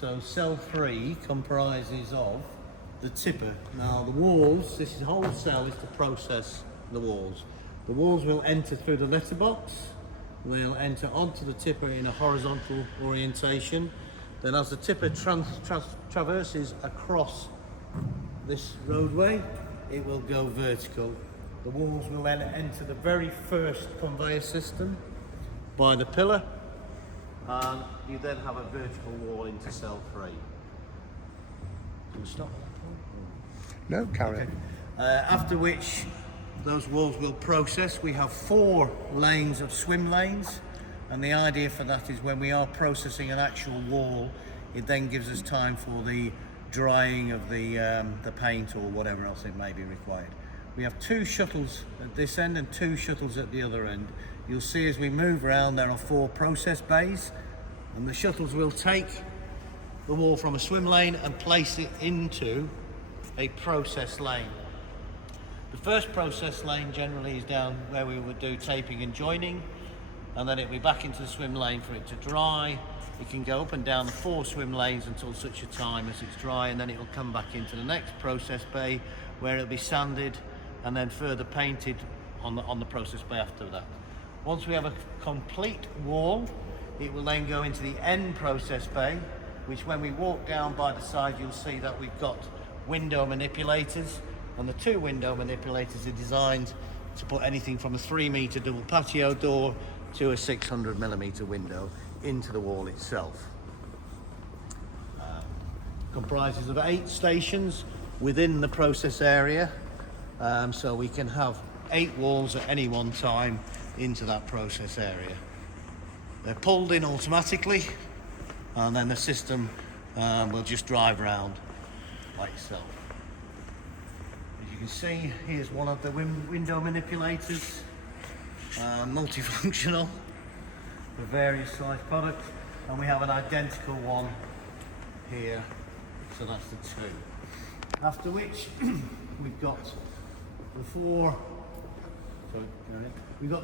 So cell 3 comprises of the tipper. Now the walls, this whole cell is to process the walls. The walls will enter through the letterbox, they'll enter onto the tipper in a horizontal orientation. Then as the tipper traverses across this roadway, it will go vertical. The walls will then enter the very first conveyor system by the pillar, and you then have a vertical wall into cell 3. Can we stop at that point? No, carry on. After which those walls will process. We have 4 lanes of swim lanes, and the idea for that is when we are processing an actual wall, it then gives us time for the drying of the paint or whatever else it may be required. We have 2 shuttles at this end and 2 shuttles at the other end. You'll see as we move around there are 4 process bays, and the shuttles will take the wall from a swim lane and place it into a process lane. The first process lane generally is down where we would do taping and joining, and then it'll be back into the swim lane for it to dry. It can go up and down the 4 swim lanes until such a time as it's dry, and then it'll come back into the next process bay where it'll be sanded and then further painted on the process bay after that. Once we have a complete wall, it will then go into the end process bay, which when we walk down by the side you'll see that we've got window manipulators, and the 2 window manipulators are designed to put anything from a 3-meter double patio door to a 600mm window into the wall itself. Comprises of 8 stations within the process area, so we can have 8 walls at any one time into that process area. They're pulled in automatically, and then the system will just drive around by itself. As you can see, here's one of the window manipulators, multifunctional for various size products, and we have an identical one here, so that's the 2. After which we've got the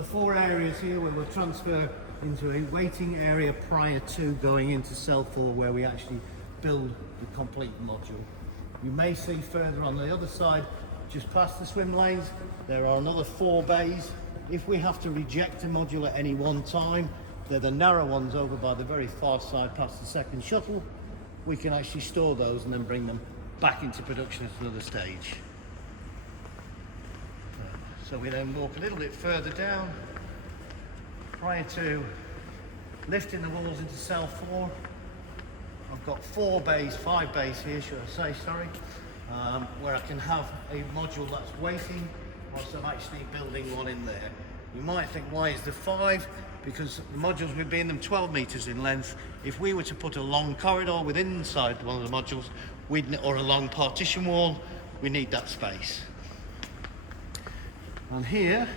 4 areas here where we'll transfer into a waiting area prior to going into cell 4, where we actually build the complete module. You may see further on the other side, just past the swim lanes, there are another 4 bays. If we have to reject a module at any one time, they're the narrow ones over by the very far side past the second shuttle. We can actually store those and then bring them back into production at another stage. So we then walk a little bit further down prior to lifting the walls into cell 4. I've got 5 bays here, should I say, sorry, where I can have a module that's waiting whilst I'm actually building one in there. You might think, why is there 5? Because the modules would be in them 12 meters in length. If we were to put a long corridor within inside one of the modules, or a long partition wall, we need that space. And here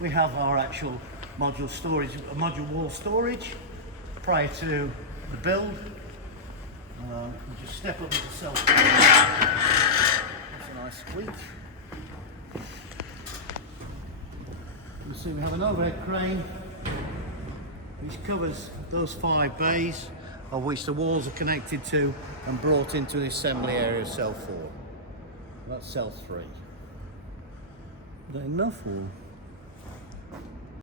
we have our actual module storage, module wall storage prior to the build. We'll just step up into cell. That's a nice squeak. You see we have an overhead crane which covers those 5 bays, of which the walls are connected to and brought into the assembly area of cell 4. That's cell 3. Is that enough or?